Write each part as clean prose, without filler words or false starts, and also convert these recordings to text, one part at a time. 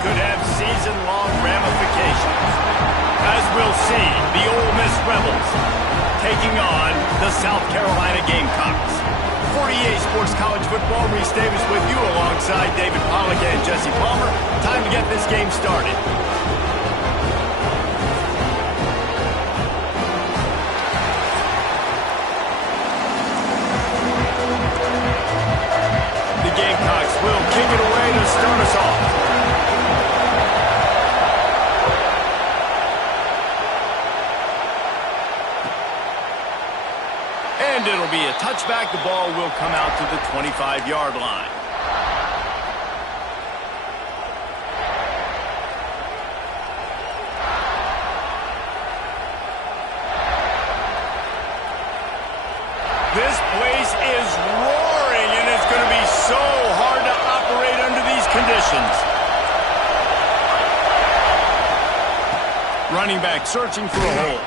could have season-long ramifications. As we'll see, the Ole Miss Rebels taking on the South Carolina Gamecocks. For EA Sports College Football, Reese Davis with you alongside David Pollack and Jesse Palmer. Time to get this game started. The Gamecocks will kick it away to start us off. And it'll be a touchback. The ball will come out to the 25-yard line. This place is roaring, and it's going to be so hard to operate under these conditions. Running back searching for a hole.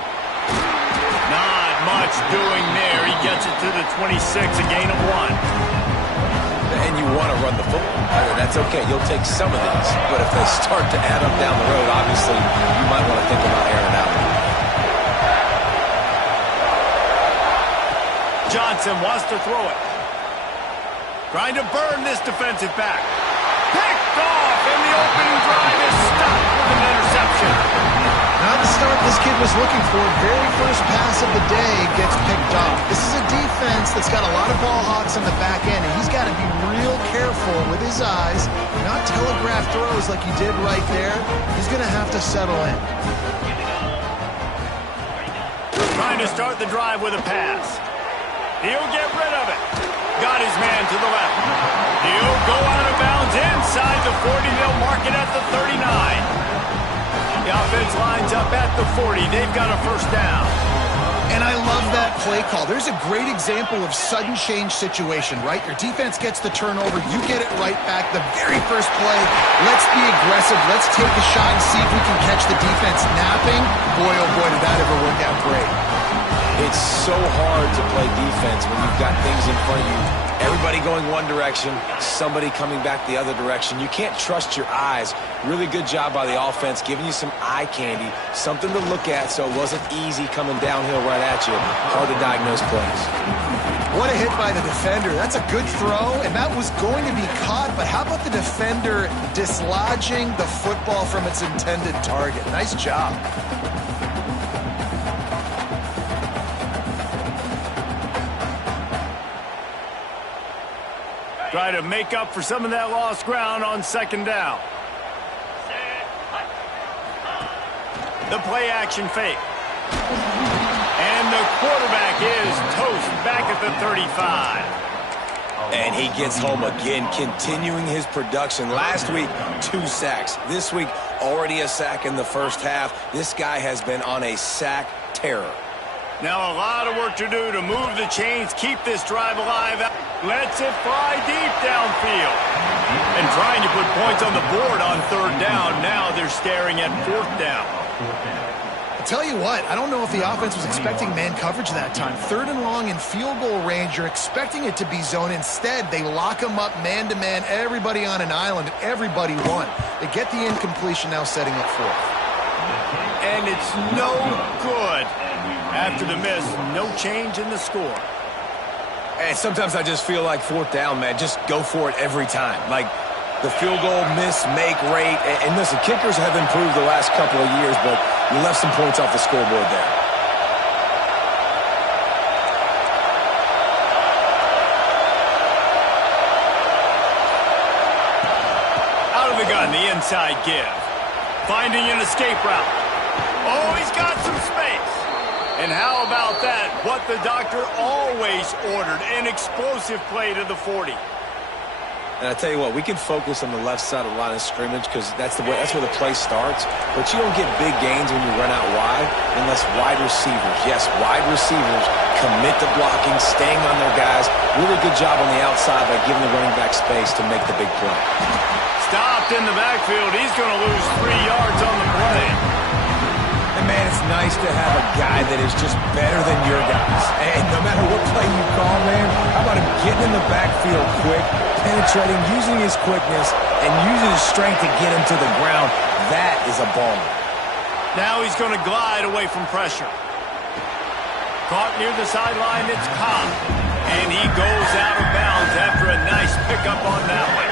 Not much doing there. He gets it to the 26, a gain of 1. And you want to run the football. That's okay. You'll take some of these. But if they start to add up down the road, obviously you might want to think about airing out. Johnson wants to throw it. Trying to burn this defensive back. Picked off, and the opening drive is stopped with an interception. Not the start this kid was looking for. Very first pass of the day gets picked off. This is a defense that's got a lot of ball hawks on the back end, and he's got to be real careful with his eyes, not telegraph throws like he did right there. He's going to have to settle in. Trying to start the drive with a pass. He'll get rid of it. Got his man to the left. He'll go out of bounds inside the 40. They'll mark it at the 39. The offense lines up at the 40. They've got a first down. And I love that play call. There's a great example of sudden change situation, right? Your defense gets the turnover. You get it right back. The very first play, let's be aggressive. Let's take a shot and see if we can catch the defense napping. Boy, oh boy, did that ever work out great. It's so hard to play defense when you've got things in front of you. Everybody going one direction, somebody coming back the other direction. You can't trust your eyes. Really good job by the offense, giving you some eye candy, something to look at so it wasn't easy coming downhill right at you. Hard to diagnose plays. What a hit by the defender. That's a good throw, and that was going to be caught, but how about the defender dislodging the football from its intended target? Nice job. Try to make up for some of that lost ground on second down. The play action fake. And the quarterback is toast back at the 35. And he gets home again, continuing his production. Last week, 2 sacks. This week, already a sack in the first half. This guy has been on a sack terror. Now a lot of work to do to move the chains, keep this drive alive. Lets it fly deep downfield. And trying to put points on the board on third down. Now they're staring at fourth down. I'll tell you what, I don't know if the offense was expecting man coverage that time. Third and long in field goal range, you're expecting it to be zone. Instead, they lock them up man-to-man, everybody on an island, everybody won. They get the incompletion, now setting up fourth. And it's no good. After the miss, no change in the score. And sometimes I just feel like fourth down, man, just go for it every time. Like the field goal miss, make rate. And listen, kickers have improved the last couple of years, but you left some points off the scoreboard there. Out of the gun, the inside give. Finding an escape route. Oh, he's got some space. And how about that? What the doctor always ordered, an explosive play to the 40. And I tell you what, we can focus on the left side of the line of scrimmage because that's where the play starts. But you don't get big gains when you run out wide unless wide receivers, yes, wide receivers commit to blocking, staying on their guys. Really good job on the outside by giving the running back space to make the big play. Stopped in the backfield. He's going to lose 3 yards on the play. And, man, it's nice to have a guy that is just better than your guys. And no matter what play you call, man, how about him getting in the backfield quick, penetrating, using his quickness, and using his strength to get him to the ground. That is a ball. Now he's going to glide away from pressure. Caught near the sideline, it's Cobb. And he goes out of bounds after a nice pickup on that one.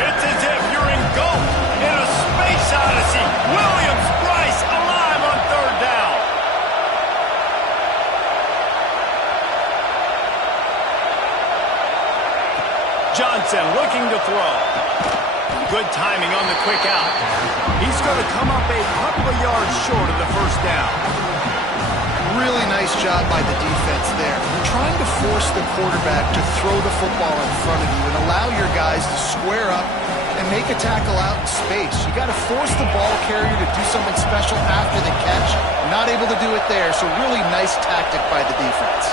It's as if you're engulfed in a space odyssey. Williams-Brice alive on third down. Johnson looking to throw. Good timing on the quick out. He's going to come up a couple of yards short of the first down. Really nice job by the defense there. You're trying to force the quarterback to throw the football in front of you and allow your guys to square up and make a tackle out in space. You got to force the ball carrier to do something special after the catch. Not able to do it there, so really nice tactic by the defense.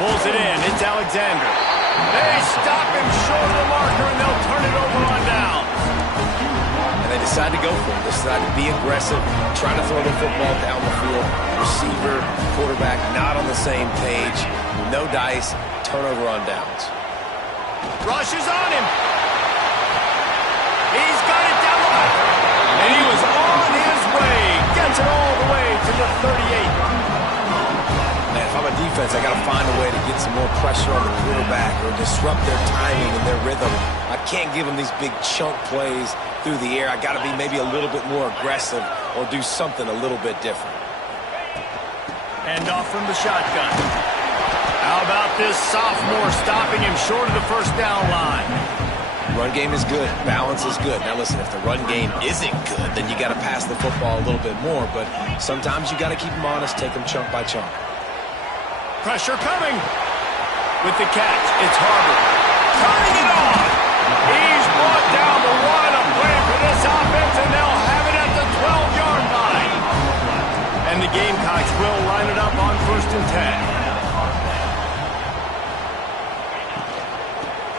Pulls it in. It's Alexander. They stop him short of the marker, and they'll turn it over on down. And they decide to go for it. They decide to be aggressive, trying to throw the football down the field. Receiver, quarterback not on the same page. No dice. Turnover on downs. Rush is on him. He's got it down the left. And he was on his way. Gets it all the way to the 38. Man, if I'm a defense, I got to find a way to get some more pressure on the quarterback or disrupt their timing and their rhythm. I can't give them these big chunk plays through the air. I got to be maybe a little bit more aggressive or do something a little bit different. And off from the shotgun. How about this sophomore stopping him short of the first down line? Run game is good. Balance is good. Now listen, if the run game isn't good, then you got to pass the football a little bit more. But sometimes you got to keep them honest, take them chunk by chunk. Pressure coming. With the catch, it's Harvard. Turning it on. He's brought down, but what a play for this offense, and they'll have it at the 12-yard line. And the Gamecocks will line it up on 1st and 10.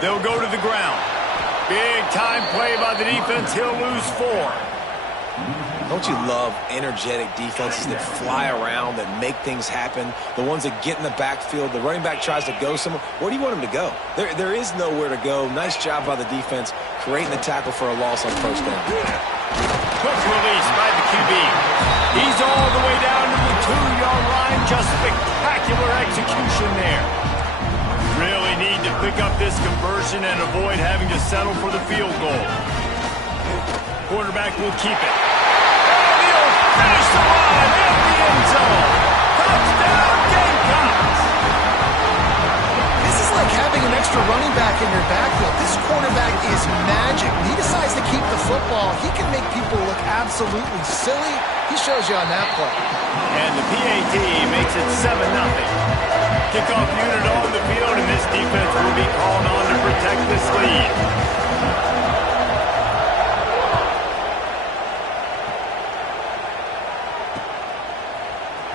They'll go to the ground. Big time play by the defense. He'll lose 4. Don't you love energetic defenses that fly around, that make things happen? The ones that get in the backfield. The running back tries to go somewhere. Where do you want him to go? There is nowhere to go. Nice job by the defense, creating the tackle for a loss on first down. Quick release by the QB. He's all the way down to the 2-yard line. Just spectacular execution there. Really need to pick up this conversion and avoid having to settle for the field goal. Quarterback will keep it. Finish the line in the end zone. Touchdown, Gamecocks. This is like having an extra running back in your backfield. This quarterback is magic. When he decides to keep the football, he can make people look absolutely silly. He shows you on that play. And the PAT makes it 7-0. Kickoff unit on the field, and this defense will be called on to protect this lead.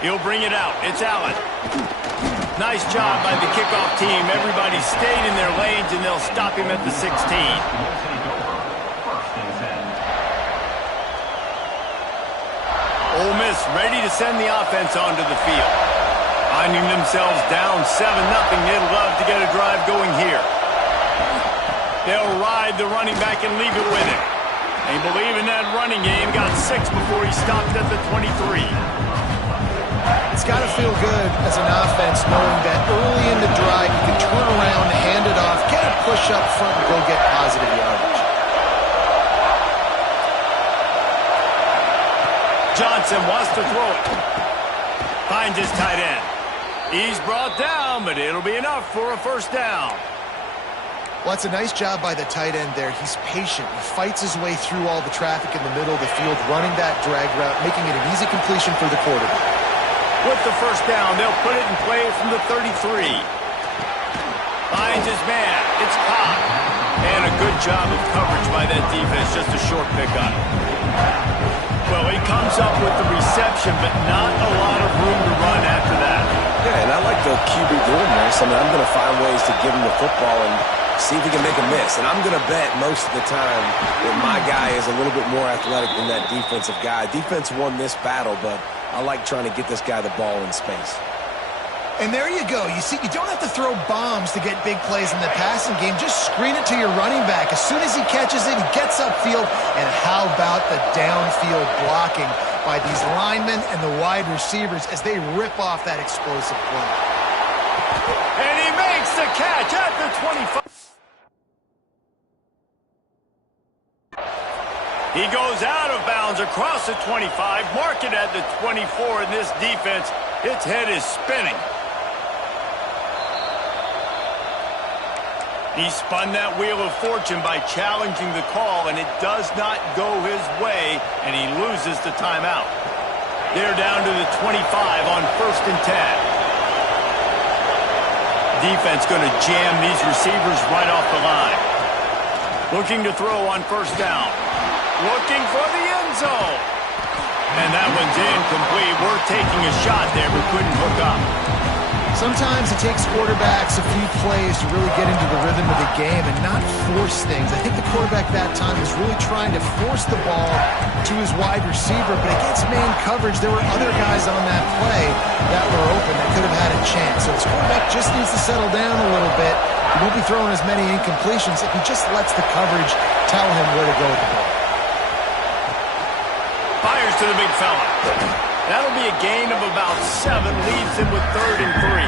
He'll bring it out. It's Allen. Nice job by the kickoff team. Everybody stayed in their lanes, and they'll stop him at the 16. Ole Miss ready to send the offense onto the field. Finding themselves down 7-0. They'd love to get a drive going here. They'll ride the running back and leave it with him. They believe in that running game. Got 6 before he stopped at the 23. It's got to feel good as an offense knowing that early in the drive you can turn around, hand it off, get a push up front, and go get positive yardage. Johnson wants to throw it. Finds his tight end. He's brought down, but it'll be enough for a first down. Well, it's a nice job by the tight end there. He's patient. He fights his way through all the traffic in the middle of the field, running that drag route, making it an easy completion for the quarterback. With the first down, they'll put it in play from the 33. Finds his man. It's Cobb. And a good job of coverage by that defense. Just a short pickup. Well, he comes up with the reception, but not a lot of room to run after that. Yeah, and I like the QB doing this. I mean, I'm going to find ways to give him the football and see if he can make a miss. And I'm going to bet most of the time that my guy is a little bit more athletic than that defensive guy. Defense won this battle, but I like trying to get this guy the ball in space. And there you go. You see, you don't have to throw bombs to get big plays in the passing game. Just screen it to your running back. As soon as he catches it, he gets upfield. And how about the downfield blocking by these linemen and the wide receivers as they rip off that explosive play. And he makes the catch at the 25. He goes out of bounds across the 25, mark it at the 24, and this defense, its head is spinning. He spun that wheel of fortune by challenging the call, and it does not go his way, and he loses the timeout. They're down to the 25 on 1st and 10. Defense going to jam these receivers right off the line. Looking to throw on 1st down. Looking for the end zone. And that one's incomplete. We're taking a shot there, but couldn't hook up. Sometimes it takes quarterbacks a few plays to really get into the rhythm of the game and not force things. I think the quarterback that time was really trying to force the ball to his wide receiver, but against man coverage, there were other guys on that play that were open that could have had a chance. So his quarterback just needs to settle down a little bit. He won't be throwing as many incompletions if he just lets the coverage tell him where to go with the ball. Fires to the big fella. That'll be a gain of about 7, leaves him with 3rd and 3.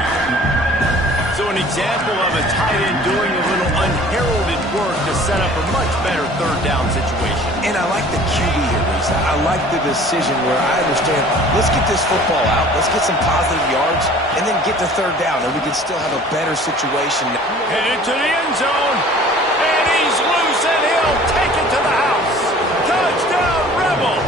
So an example of a tight end doing a little unheralded work to set up a much better 3rd down situation. And I like the QB here, Lisa. I like the decision where I understand, let's get this football out, let's get some positive yards, and then get to 3rd down, and we can still have a better situation. Headed to the end zone, and he's loose, and he'll take it to the house. Touchdown, Rebels!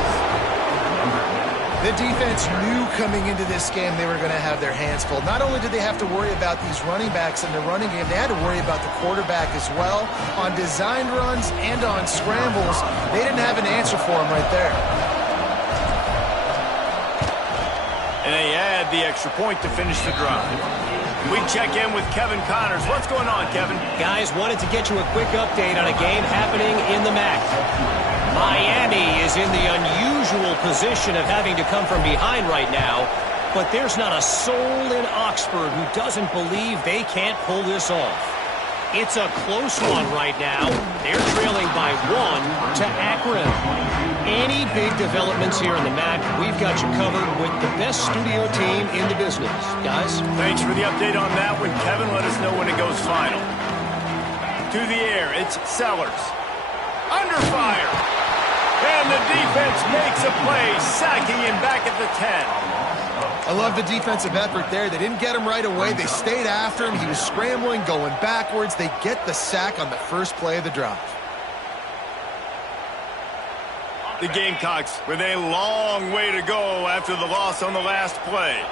The defense knew coming into this game they were going to have their hands full. Not only did they have to worry about these running backs in the running game, they had to worry about the quarterback as well. On designed runs and on scrambles, they didn't have an answer for him right there. And they add the extra point to finish the drive. We check in with Kevin Connors. What's going on, Kevin? Guys, wanted to get you a quick update on a game happening in the MAC. Miami is in the unusual position of having to come from behind right now, but there's not a soul in Oxford who doesn't believe they can't pull this off. It's a close one right now. They're trailing by 1 to Akron. Any big developments here in the MAC, we've got you covered with the best studio team in the business. Guys? Thanks for the update on that one, Kevin. Let us know when it goes final. To the air, it's Sellers. Under fire. And the defense makes a play, sacking him back at the 10. I love the defensive effort there. They didn't get him right away. They stayed after him. He was scrambling, going backwards. They get the sack on the first play of the drive. The Gamecocks with a long way to go after the loss on the last play.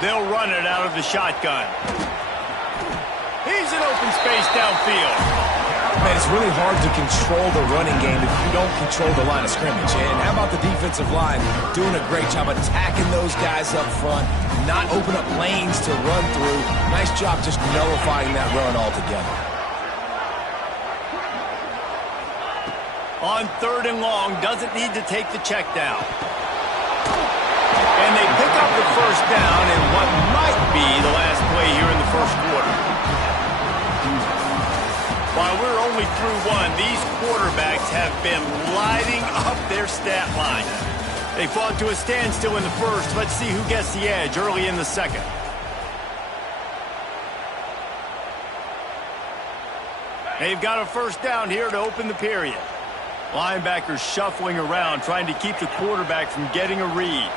They'll run it out of the shotgun. He's in open space downfield. Man, it's really hard to control the running game if you don't control the line of scrimmage. And how about the defensive line doing a great job attacking those guys up front, not open up lanes to run through. Nice job just nullifying that run altogether. On 3rd and long, doesn't need to take the check down. And they pick up the 1st down in what might be the last play here in the 1st quarter. While we're only through 1, these quarterbacks have been lighting up their stat line. They fought to a standstill in the 1st. Let's see who gets the edge early in the 2nd. They've got a 1st down here to open the period. Linebackers shuffling around, trying to keep the quarterback from getting a read.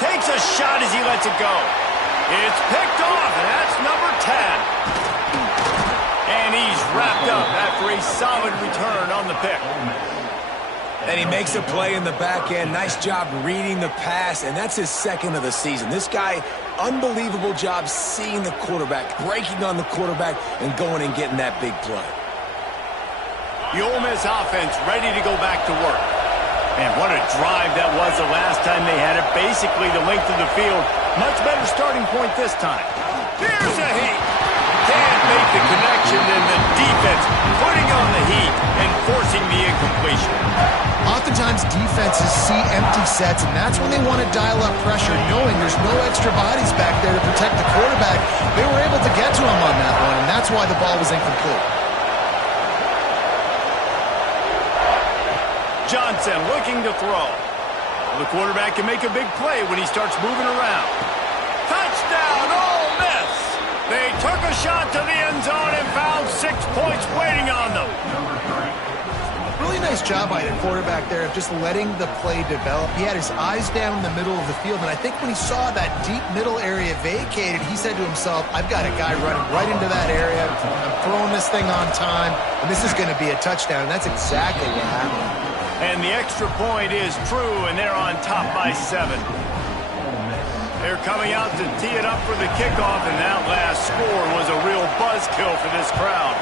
Takes a shot as he lets it go. It's picked off, and that's number 10. And he's wrapped up after a solid return on the pick. And he makes a play in the back end. Nice job reading the pass, and that's his 2nd of the season. This guy, unbelievable job seeing the quarterback, breaking on the quarterback, and going and getting that big play. The Ole Miss offense ready to go back to work. Man, what a drive that was the last time they had it. Basically the length of the field Much better starting point this time. Here's a heat. Can't make the connection, and the defense putting on the heat and forcing the incompletion. Oftentimes, defenses see empty sets, and that's when they want to dial up pressure, knowing there's no extra bodies back there to protect the quarterback. They were able to get to him on that one, and that's why the ball was incomplete. Johnson looking to throw. The quarterback can make a big play when he starts moving around. Touchdown, Ole Miss! They took a shot to the end zone and found 6 points waiting on them. Really nice job by the quarterback there of just letting the play develop. He had his eyes down in the middle of the field, and I think when he saw that deep middle area vacated, he said to himself, I've got a guy running right into that area. I'm throwing this thing on time, and this is going to be a touchdown, and that's exactly what happened. And the extra point is true, and they're on top by 7. They're coming out to tee it up for the kickoff, and that last score was a real buzzkill for this crowd.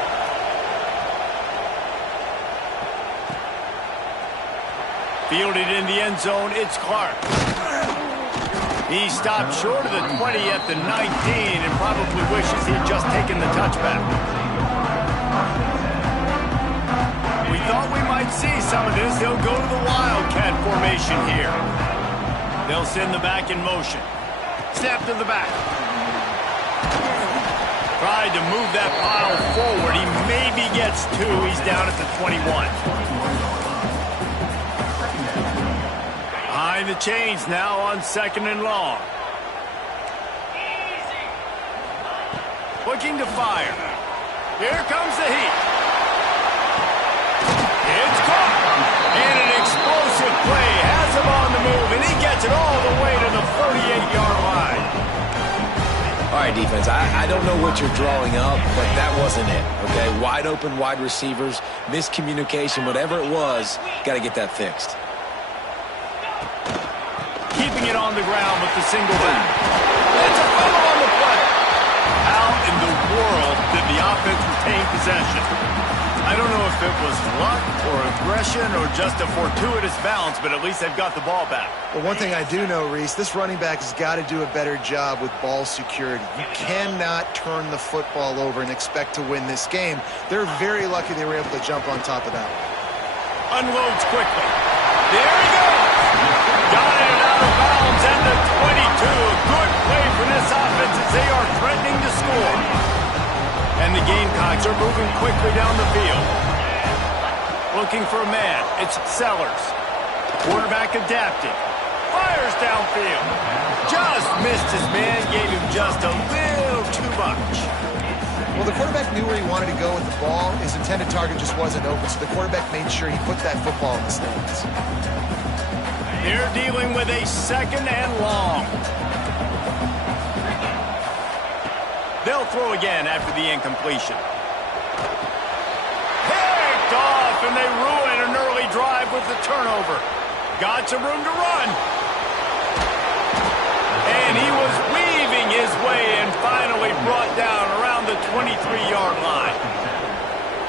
Fielded in the end zone, it's Clark. He stopped short of the 20 at the 19 and probably wishes he'd just taken the touchback. We thought we might see some of this. They'll go to the Wildcat formation here. They'll send the back in motion. Snap to the back. Tried to move that pile forward. He maybe gets 2. He's down at the 21. Behind the chains now on 2nd and long. Looking to fire. Here comes the heat. It's caught. And an explosive play has him on the move, and he gets it all the way to the 48-yard line. All right, defense, I don't know what you're drawing up, but that wasn't it, okay? Wide open wide receivers, miscommunication, whatever it was, got to get that fixed. Keeping it on the ground with the single back. It's a fumble on the play. How in the world did the offense retain possession? I don't know if it was luck or aggression or just a fortuitous bounce, but at least they've got the ball back. Well, one thing I do know, Reese, this running back has got to do a better job with ball security. You cannot turn the football over and expect to win this game. They're very lucky they were able to jump on top of that. Unloads quickly. There he goes. Got it out of bounds at the 22. Good play for this offense as they are threatening to score. And the Gamecocks are moving quickly down the field. Looking for a man. It's Sellers. Quarterback adapting. Fires downfield. Just missed his man. Gave him just a little too much. Well, the quarterback knew where he wanted to go with the ball. His intended target just wasn't open, so the quarterback made sure he put that football in the stands. They're dealing with a 2nd and long. They'll throw again after the incompletion. Picked off, and they ruin an early drive with the turnover. Got some room to run. And he was weaving his way and finally brought down around the 23-yard line.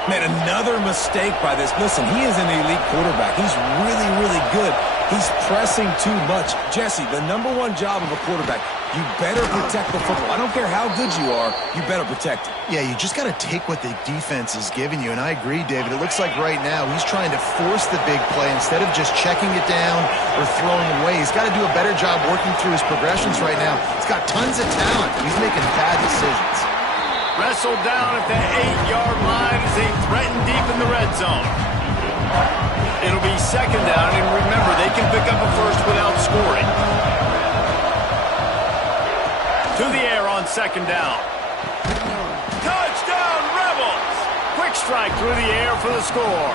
Man, another mistake by this. Listen, he is an elite quarterback. He's really, really good. He's pressing too much. Jesse, the #1 job of a quarterback, you better protect the football. I don't care how good you are, you better protect it. Yeah, you just got to take what the defense is giving you, and I agree, David. It looks like right now he's trying to force the big play instead of just checking it down or throwing away. He's got to do a better job working through his progressions right now. He's got tons of talent, but he's making bad decisions. Wrestled down at the 8-yard line as they threaten deep in the red zone. It'll be 2nd down, and remember, they can pick up a first without scoring. To the air on 2nd down. Touchdown, Rebels! Quick strike through the air for the score.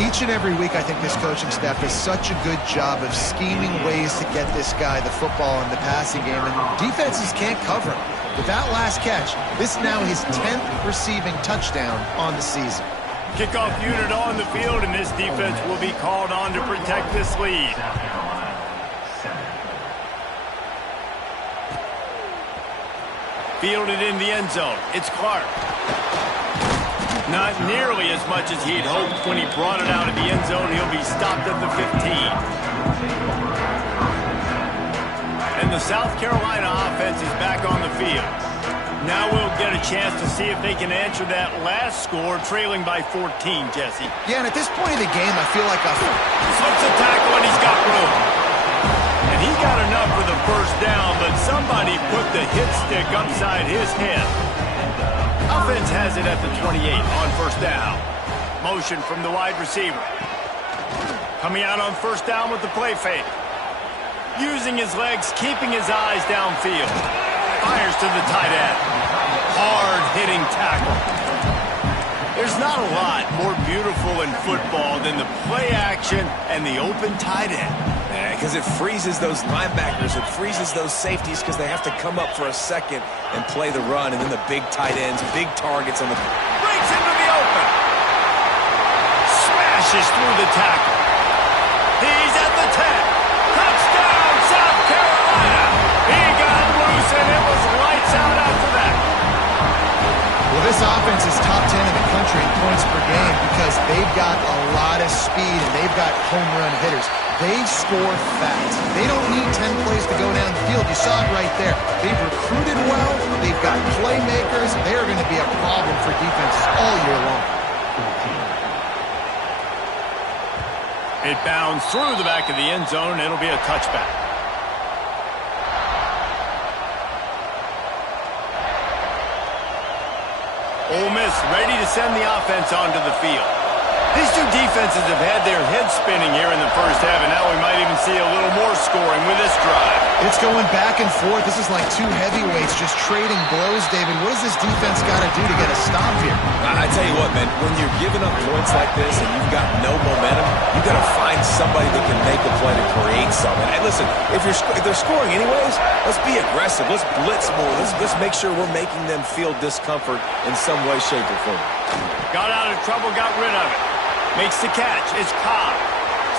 Each and every week, I think this coaching staff does such a good job of scheming ways to get this guy the football in the passing game, and defenses can't cover him. With that last catch, this is now his 10th receiving touchdown on the season. Kickoff unit on the field, and this defense will be called on to protect this lead. Fielded in the end zone. It's Clark. Not nearly as much as he'd hoped when he brought it out of the end zone. He'll be stopped at the 15. And And the South Carolina offense is back on the field. Now we'll get a chance to see if they can answer that last score, trailing by 14, Jesse. Yeah, and at this point of the game, I feel like Slips a tackle and he's got room. And he got enough for the first down, but somebody put the hit stick upside his head. Offense has it at the 28 on first down. Motion from the wide receiver. Coming out on first down with the play fake. Using his legs, keeping his eyes downfield. Fires to the tight end. Hard-hitting tackle. There's not a lot more beautiful in football than the play action and the open tight end. Because it freezes those linebackers. It freezes those safeties because they have to come up for a second and play the run. And then the big tight ends, big targets on the... Breaks into the open. Smashes through the tackle. He's at the 10. Touchdown, South Carolina. He got loose, and it was lights out after that. Well, this offense is top 10 in the country in points per game because they've got a lot of speed and they've got home run hitters. They score fast. They don't need 10 plays to go down the field. You saw it right there. They've recruited well. They've got playmakers. They are going to be a problem for defenses all year long. It bounds through the back of the end zone, and it'll be a touchback. Ole Miss ready to send the offense onto the field. These two defenses have had their heads spinning here in the first half, and now we might even see a little more scoring with this drive. It's going back and forth. This is like two heavyweights just trading blows, David. What does this defense got to do to get a stop here? I tell you what, man, when you're giving up points like this and you've got no momentum, you got to find somebody that can make a play to create something. And listen, if they're scoring anyways, let's be aggressive. Let's blitz more. Let's make sure we're making them feel discomfort in some way, shape, or form. Got out of trouble, got rid of it. Makes the catch. It's Cobb.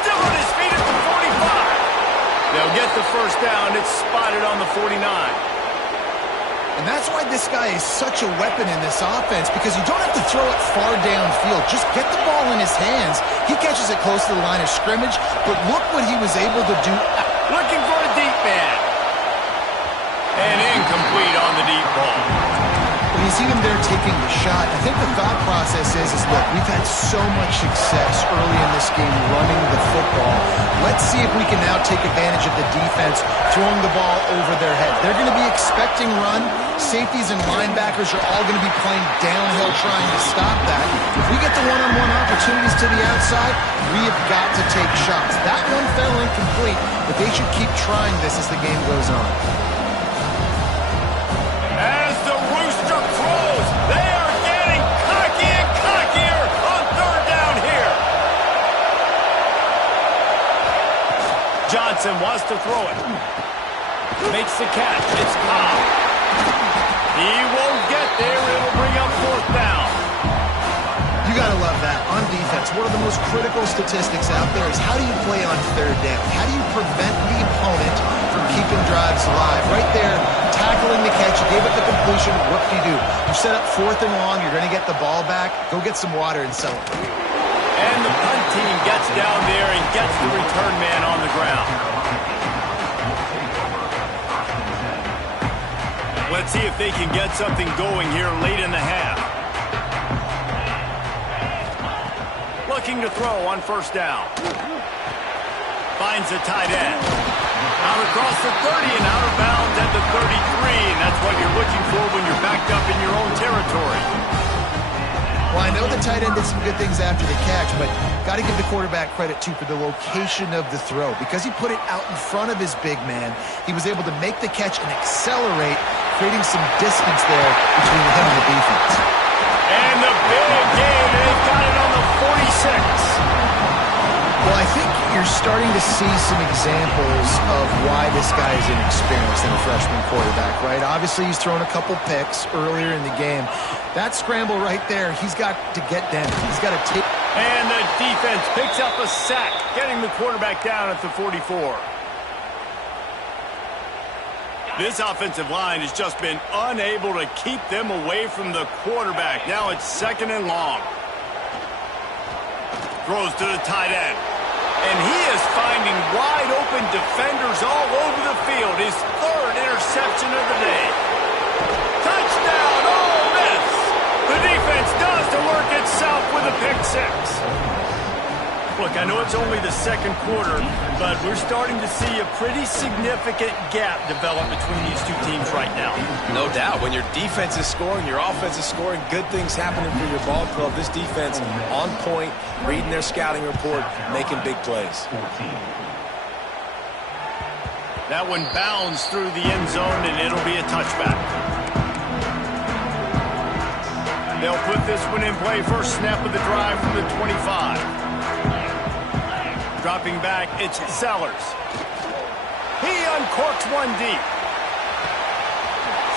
Still on his feet at the 45. They'll get the first down. It's spotted on the 49. And that's why this guy is such a weapon in this offense, because you don't have to throw it far downfield. Just get the ball in his hands. He catches it close to the line of scrimmage, but look what he was able to do. Looking for a deep man. And incomplete on the deep ball. But he's even there taking the shot. I think the thought process is look, we've had so much success early in this game running the football. Let's see if we can now take advantage of the defense throwing the ball over their head. They're going to be expecting run. Safeties and linebackers are all going to be playing downhill trying to stop that. If we get the one-on-one opportunities to the outside, we have got to take shots. That one fell incomplete, but they should keep trying this as the game goes on. As the Rooster throws, they are getting cocky and cockier on third down here. Johnson wants to throw it. Makes the catch. It's Cobb. He won't get there. It'll bring up fourth down. You got to love that. On defense, one of the most critical statistics out there is how do you play on third down? How do you prevent the opponent from keeping drives alive? Right there, tackling the catch, you gave it the completion, what do? You set up fourth and long, you're going to get the ball back, go get some water and celebrate. And the punt team gets down there and gets the return man on the ground. Let's see if they can get something going here late in the half. Looking to throw on first down. Finds the tight end. Out across the 30 and out of bounds at the 33. And that's what you're looking for when you're backed up in your own territory. Well, I know the tight end did some good things after the catch, but got to give the quarterback credit, too, for the location of the throw. Because he put it out in front of his big man, he was able to make the catch and accelerate, creating some distance there between him and the defense. And the big game, they've got it on the 46. Well, I think you're starting to see some examples of why this guy is inexperienced in a freshman quarterback, right? Obviously, he's thrown a couple picks earlier in the game. That scramble right there, he's got to get down. He's got to take. And the defense picks up a sack, getting the quarterback down at the 44. This offensive line has just been unable to keep them away from the quarterback. Now it's second and long. Throws to the tight end. And he is finding wide-open defenders all over the field. His third interception of the day. Touchdown, Ole Miss! The defense does the work itself with a pick six. Look, I know it's only the second quarter, but we're starting to see a pretty significant gap develop between these two teams right now. No doubt. When your defense is scoring, your offense is scoring, good things happening for your ball club. This defense on point, reading their scouting report, making big plays. That one bounds through the end zone, and it'll be a touchback. They'll put this one in play. First snap of the drive from the 25. Dropping back, it's Sellers. He uncorks one deep.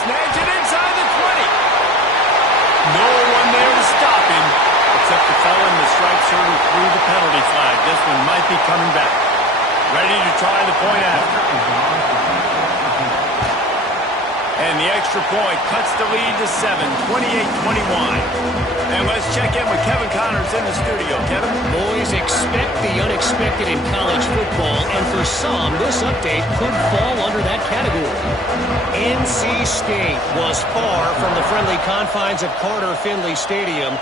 Snags it inside the 20. No one there to stop him, except the fellow in the stripes who threw the penalty flag. This one might be coming back. Ready to try the point after. And the extra point cuts the lead to 7, 28-21. And let's check in with Kevin Connors in the studio. Kevin? Boys, expect the unexpected in college football, and for some, this update could fall under that category. NC State was far from the friendly confines of Carter Finley Stadium,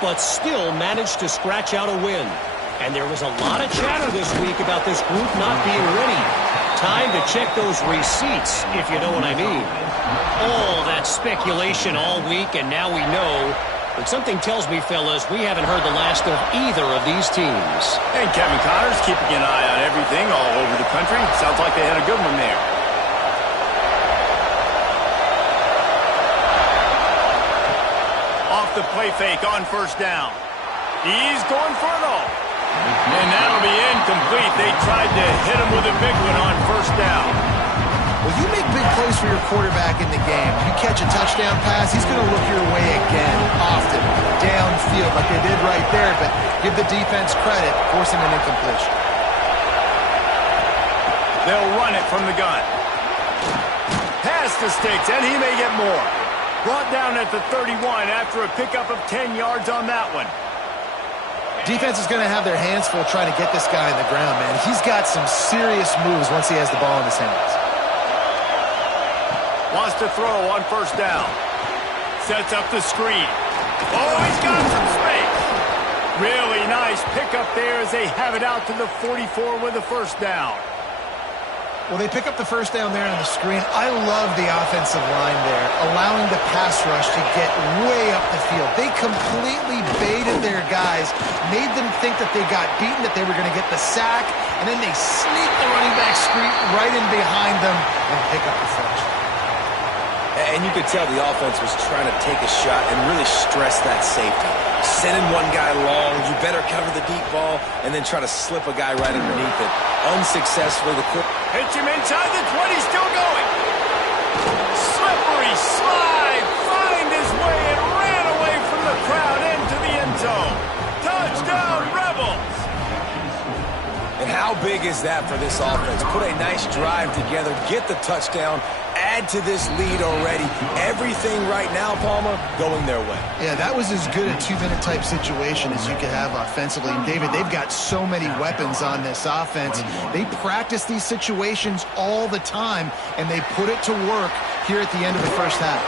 but still managed to scratch out a win. And there was a lot of chatter this week about this group not being ready. Time to check those receipts, if you know what I mean. All that speculation all week, and now we know. But something tells me, fellas, we haven't heard the last of either of these teams. And Kevin Connors keeping an eye on everything all over the country. Sounds like they had a good one there. Off the play fake on first down. He's going for it all. And that'll be incomplete. They tried to hit him with a big one on first down. Well, you make big plays for your quarterback in the game. You catch a touchdown pass, he's going to look your way again, often, downfield like they did right there, but give the defense credit, forcing an incompletion. They'll run it from the gun. Pass to Sticks, and he may get more. Brought down at the 31 after a pickup of 10 yards on that one. Defense is going to have their hands full trying to get this guy on the ground, man. He's got some serious moves once he has the ball in his hands. Wants to throw on first down. Sets up the screen. Oh, he's got some space. Really nice pickup there as they have it out to the 44 with a first down. Well, they pick up the first down there on the screen. I love the offensive line there, allowing the pass rush to get way up the field. They completely baited their guys, made them think that they got beaten, that they were going to get the sack, and then they sneak the running back screen right in behind them and pick up the first. And you could tell the offense was trying to take a shot and really stress that safety. Sending one guy long, you better cover the deep ball, and then try to slip a guy right underneath it. Unsuccessfully, hits him inside the 20, still going. Slippery slide, find his way and ran away from the crowd into the end zone. Touchdown, Rebels! And how big is that for this offense? Put a nice drive together, get the touchdown, add to this lead already. Everything right now, Palmer, going their way. Yeah, that was as good a two-minute type situation as you could have offensively. And, David, they've got so many weapons on this offense. They practice these situations all the time, and they put it to work here at the end of the first half.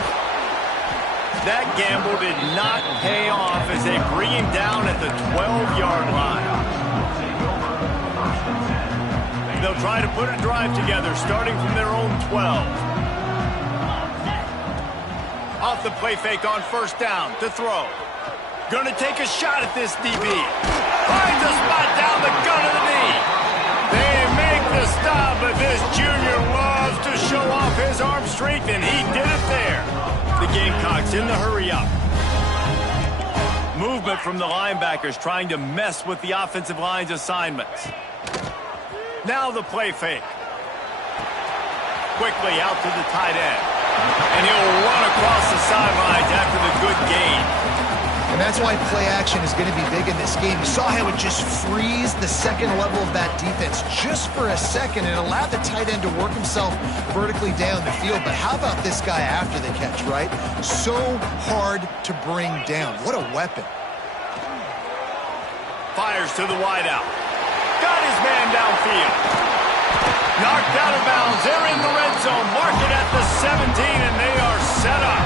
That gamble did not pay off as they bring him down at the 12-yard line. They'll try to put a drive together, starting from their own 12. Off the play fake on first down to throw. Gonna take a shot at this DB. Finds a spot down the gun of the knee. They make the stop, but this junior loves to show off his arm strength, and he did it there. The Gamecocks in the hurry up. Movement from the linebackers trying to mess with the offensive line's assignments. Now the play fake. Quickly out to the tight end. And he'll run across the sidelines after the good gain. And that's why play action is going to be big in this game. You saw how it just frees the second level of that defense just for a second. It allowed the tight end to work himself vertically down the field. But how about this guy after the catch, right? So hard to bring down. What a weapon. Fires to the wideout. got his man downfield. Knocked out of bounds. They're in the red zone. Mark it at the 17, and they are set up.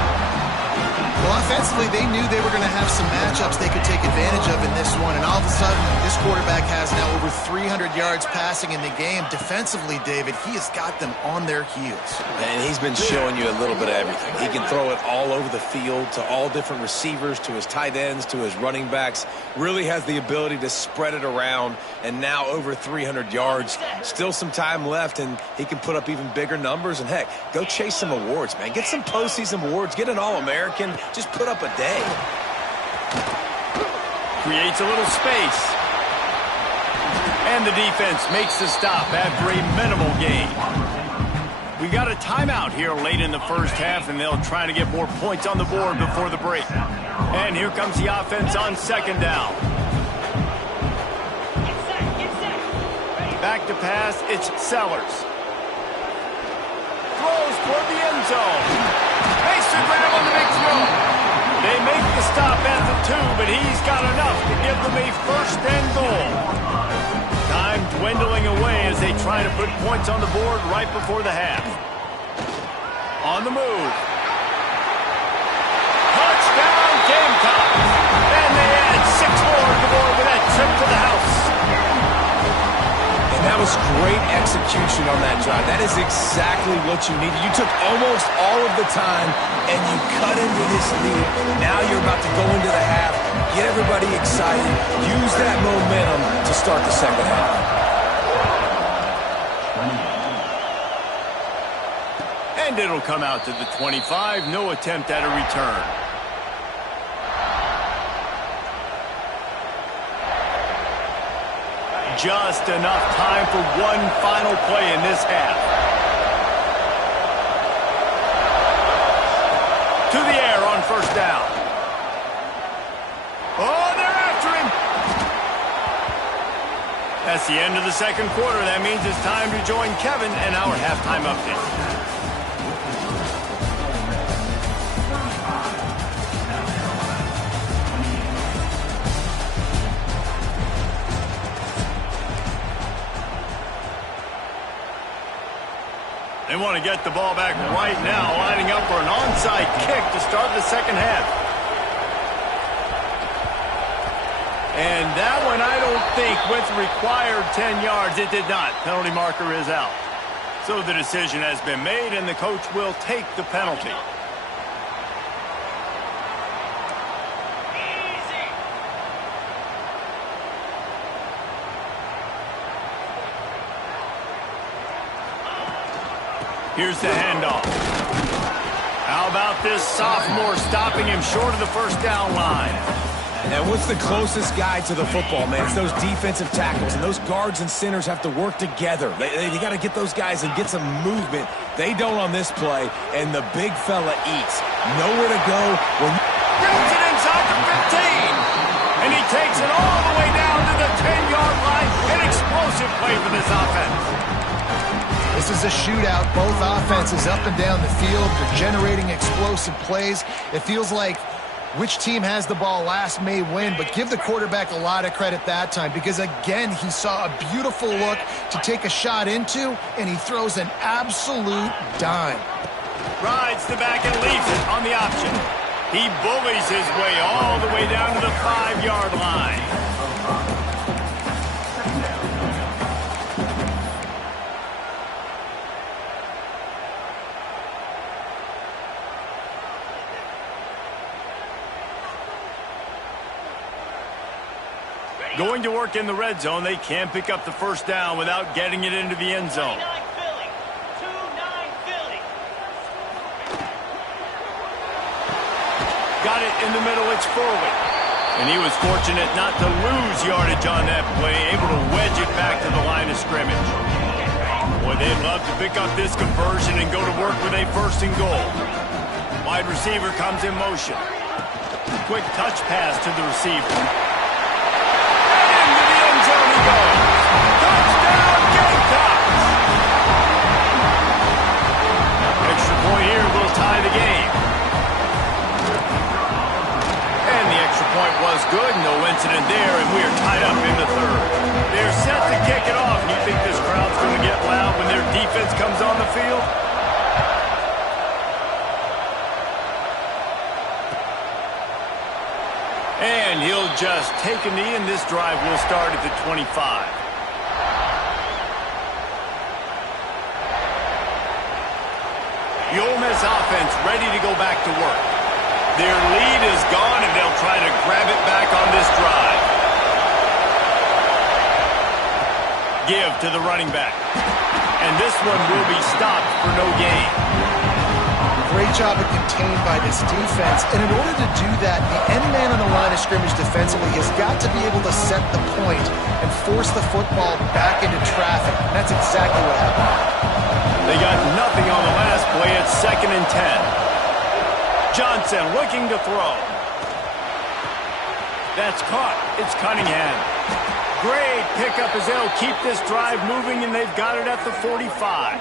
Well, offensively, they knew they were going to have some matchups they could take advantage of in this one, and all of a sudden, this quarterback has now over 300 yards passing in the game. Defensively, David, he has got them on their heels. And he's been showing you a little bit of everything. He can throw it all over the field to all different receivers, to his tight ends, to his running backs. Really has the ability to spread it around, and now over 300 yards. Still some time left, and he can put up even bigger numbers. And, heck, go chase some awards, man. Get some postseason awards. Get an All-American. Just put up a day. Creates a little space. And the defense makes the stop after a minimal gain. We got a timeout here late in the first half, and they'll try to get more points on the board before the break. And here comes the offense on second down. Back to pass, it's Sellers. Throws toward the end zone. Makes the grab on the big throw. They make the stop at the 2, but he's got enough to give them a first and goal. Time dwindling away as they try to put points on the board right before the half. On the move. Touchdown Gamecocks! And they add 6 more to the board with that trip to the house. And that was great execution on that drive. That is exactly what you needed. You took almost all of the time, and you cut into this lead. Now you're about to go into the half, get everybody excited, use that momentum to start the second half. And it'll come out to the 25. No attempt at a return. Just enough time for one final play in this half. To the air on first down. Oh, they're after him. That's the end of the second quarter. That means it's time to join Kevin and our halftime update. They want to get the ball back right now, lining up for an onside kick to start the second half. And that one, I don't think, with required 10 yards, it did not. Penalty marker is out. So the decision has been made, and the coach will take the penalty. Here's the handoff. How about this sophomore stopping him short of the first down line? And what's the closest guy to the football, man? It's those defensive tackles, and those guards and centers have to work together. They got to get those guys and get some movement. They don't on this play, and the big fella eats. Nowhere to go. Gets it inside the 15. And he takes it all the way down to the 10-yard line. An explosive play for this offense. This is a shootout. Both offenses up and down the field. They're generating explosive plays. It feels like which team has the ball last may win, but give the quarterback a lot of credit that time because, again, he saw a beautiful look to take a shot into, and he throws an absolute dime. Rides the back and leaves it on the option. He bullies his way all the way down to the 5-yard line. Going to work in the red zone. They can't pick up the first down without getting it into the end zone. Got it in the middle. It's Furley. And he was fortunate not to lose yardage on that play, able to wedge it back to the line of scrimmage. Boy, they'd love to pick up this conversion and go to work with a first and goal. Wide receiver comes in motion. Quick touch pass to the receiver. Touchdown Gamecocks! Extra point here will tie the game. And the extra point was good. No incident there, and we are tied up in the third. They're set to kick it off. And you think this crowd's going to get loud when their defense comes on the field? And he'll just take a knee, and this drive will start at the 25. The Ole Miss offense ready to go back to work. Their lead is gone, and they'll try to grab it back on this drive. Give to the running back. And this one will be stopped for no gain. Great job of contained by this defense. And in order to do that, the end man on the line of scrimmage defensively has got to be able to set the point and force the football back into traffic. And that's exactly what happened. They got nothing on the last play. It's 2nd and 10. Johnson looking to throw. That's caught. It's Cunningham. Great pickup as they'll keep this drive moving, and they've got it at the 45.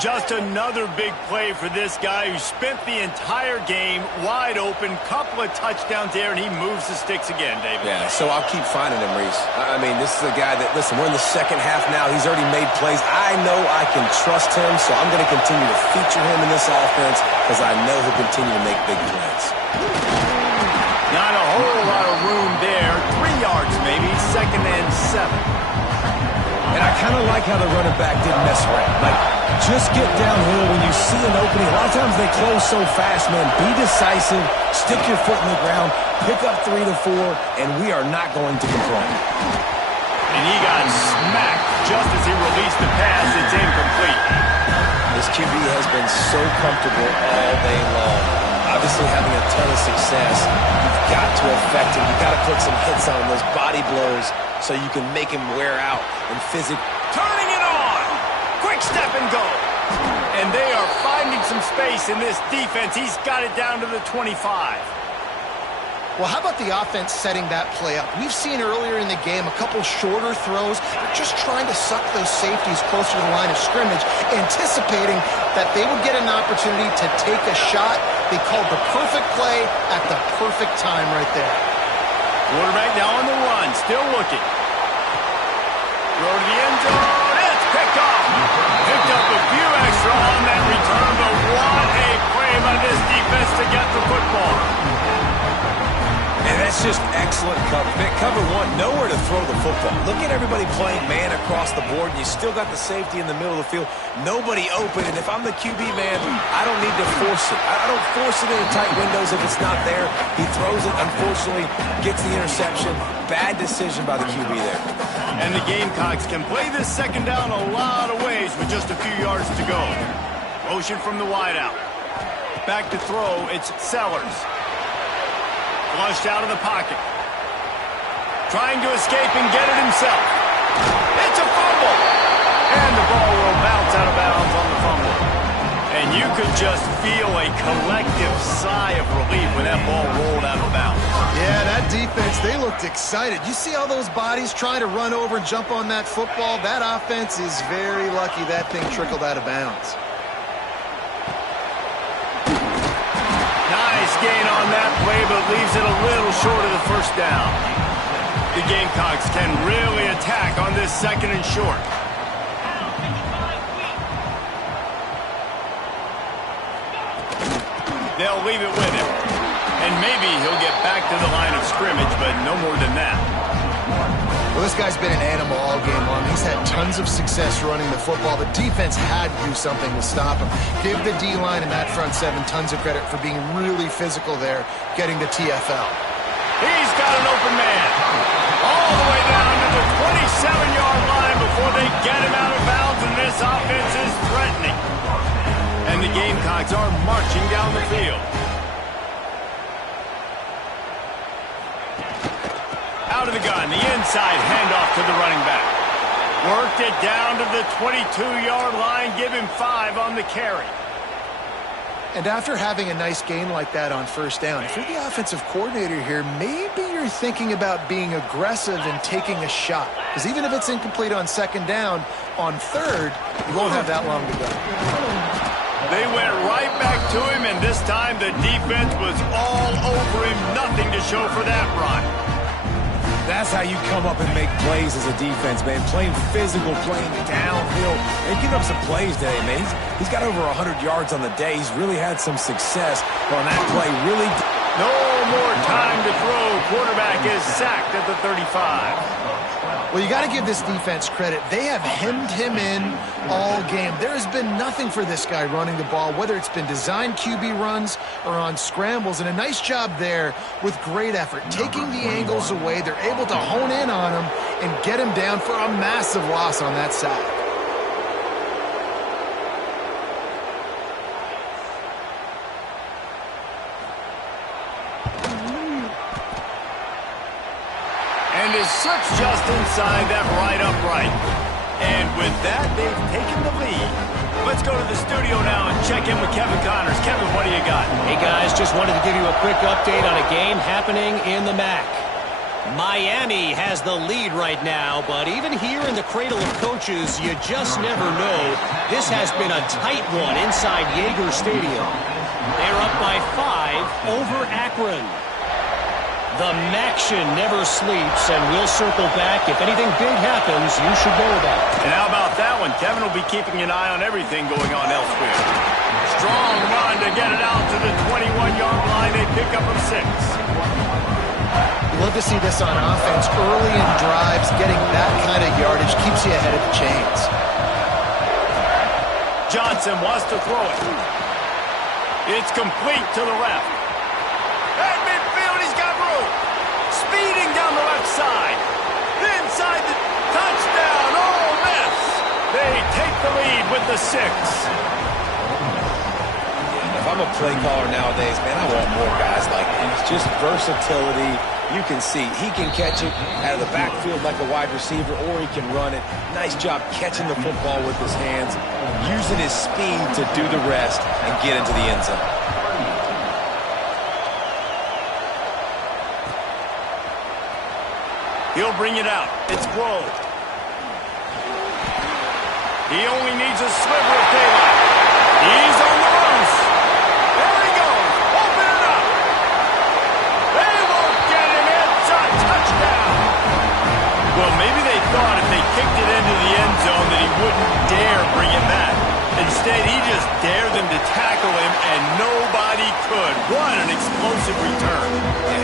Just another big play for this guy who spent the entire game wide open. Couple of touchdowns there, and he moves the sticks again, David. Yeah, so I'll keep finding him, Reese. I mean, this is a guy that, listen, we're in the second half now. He's already made plays. I know I can trust him, so I'm going to continue to feature him in this offense because I know he'll continue to make big plays. Not a whole lot of room there. 3 yards maybe, 2nd and 7. And I kind of like how the running back didn't mess around. Like, just get downhill when you see an opening. A lot of times they close so fast, man. Be decisive, stick your foot in the ground, pick up 3 to 4, and we are not going to complain. And he got smacked just as he released the pass. It's incomplete. This QB has been so comfortable all day long. Obviously having a ton of success. You've got to affect him. You've got to put some hits on him, those body blows, so you can make him wear out and physically. Turning it on. Quick step and go. And they are finding some space in this defense. He's got it down to the 25. Well, how about the offense setting that play up? We've seen earlier in the game a couple shorter throws. They're just trying to suck those safeties closer to the line of scrimmage, anticipating that they would get an opportunity to take a shot. They called the perfect play at the perfect time right there. Quarterback now on the run, still looking. Throw to the end zone. It's picked off. Picked up a few extra on that return, but what a play by this defense to get the football. And that's just excellent cover. Cover one, nowhere to throw the football. Look at everybody playing man across the board, and you still got the safety in the middle of the field. Nobody open, and if I'm the QB, man, I don't need to force it. I don't force it into tight windows if it's not there. He throws it, unfortunately, gets the interception. Bad decision by the QB there. And the Gamecocks can play this second down a lot of ways with just a few yards to go. Motion from the wideout. Back to throw, it's Sellers. Flushed out of the pocket. Trying to escape and get it himself. It's a fumble. And the ball will bounce out of bounds on the fumble. And you could just feel a collective sigh of relief when that ball rolled out of bounds. Yeah, that defense, they looked excited. You see all those bodies trying to run over and jump on that football? That offense is very lucky that thing trickled out of bounds. Nice gain on that play, but leaves it a little short of the first down. The Gamecocks can really attack on this 2nd and short. They'll leave it with him. And maybe he'll get back to the line of scrimmage, but no more than that. Well, this guy's been an animal all game long. He's had tons of success running the football. The defense had to do something to stop him. Give the D-line and that front seven tons of credit for being really physical there, getting the TFL. He's got an open man. All the way down to the 27-yard line before they get him out of bounds, and this offense is threatening. And the Gamecocks are marching down the field. Out of the gun, the inside handoff to the running back. Worked it down to the 22-yard line, give him 5 on the carry. And after having a nice game like that on first down, if you're the offensive coordinator here, maybe you're thinking about being aggressive and taking a shot. Because even if it's incomplete on 2nd down, on 3rd, you won't have that long to go. They went right back to him, and this time the defense was all over him. Nothing to show for that run. That's how you come up and make plays as a defense, man. Playing physical, playing downhill. They've given up some plays today, man. He's got over 100 yards on the day. He's really had some success on that play. Really. No more time to throw. Quarterback is sacked at the 35. Well, you got to give this defense credit. They have hemmed him in all game. There has been nothing for this guy running the ball, whether it's been designed QB runs or on scrambles, and a nice job there with great effort. Taking the angles away, they're able to hone in on him and get him down for a massive loss on that sack. And is slips just inside that right upright. And with that, they've taken the lead. Let's go to the studio now and check in with Kevin Connors. Kevin, what do you got? Hey, guys, just wanted to give you a quick update on a game happening in the MAC. Miami has the lead right now, but even here in the cradle of coaches, you just never know. This has been a tight one inside Yager Stadium. They're up by 5 over Akron. The Maction never sleeps, and we'll circle back. If anything big happens, you should know about it. And how about that one? Kevin will be keeping an eye on everything going on elsewhere. Strong run to get it out to the 21-yard line. They pick up a 6. You love to see this on offense. Early in drives, getting that kind of yardage keeps you ahead of the chains. Johnson wants to throw it. It's complete to the left. At midfield, he's got room. Speeding down the left side. Inside the touchdown. Ole Miss. They take the lead with the 6. If I'm a play caller nowadays, man, I want more guys like this. Just versatility. You can see he can catch it out of the backfield like a wide receiver, or he can run it. Nice job catching the football with his hands, using his speed to do the rest and get into the end zone. He'll bring it out. It's Grove. He only needs a sliver of daylight. He's on the loose. There he goes. Open it up. They won't get him. It's a touchdown. Well, maybe they thought if they kicked it into the end zone that he wouldn't dare bring it back. Instead, he just dared them to tackle him, and nobody could. What an explosive return.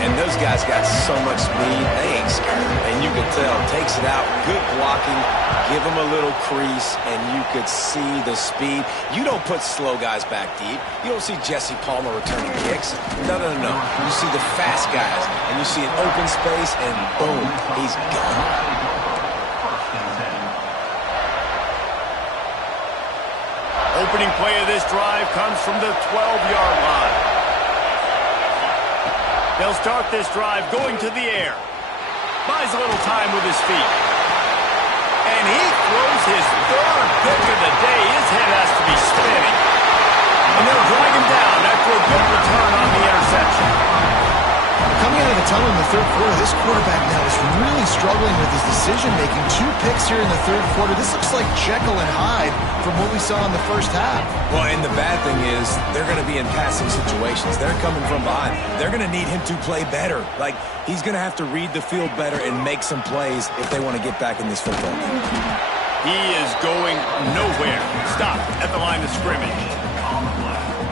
And those guys got so much speed, they ain't scared. And you can tell, takes it out, good blocking, give him a little crease, and you could see the speed. You don't put slow guys back deep. You don't see Jesse Palmer returning kicks. No. You see the fast guys, and you see an open space, and boom, he's gone. Opening play of this drive comes from the 12-yard line. They'll start this drive going to the air. Buys a little time with his feet. And he throws his 3rd pick of the day. His head has to be spinning. And they'll drag him down after a good return on the interception. Coming out of the tunnel in the 3rd quarter, this quarterback now is really struggling with his decision-making. 2 picks here in the 3rd quarter. This looks like Jekyll and Hyde from what we saw in the first half. Well, and the bad thing is they're going to be in passing situations. They're coming from behind. They're going to need him to play better. Like, he's going to have to read the field better and make some plays if they want to get back in this football game. He is going nowhere. Stop at the line of scrimmage.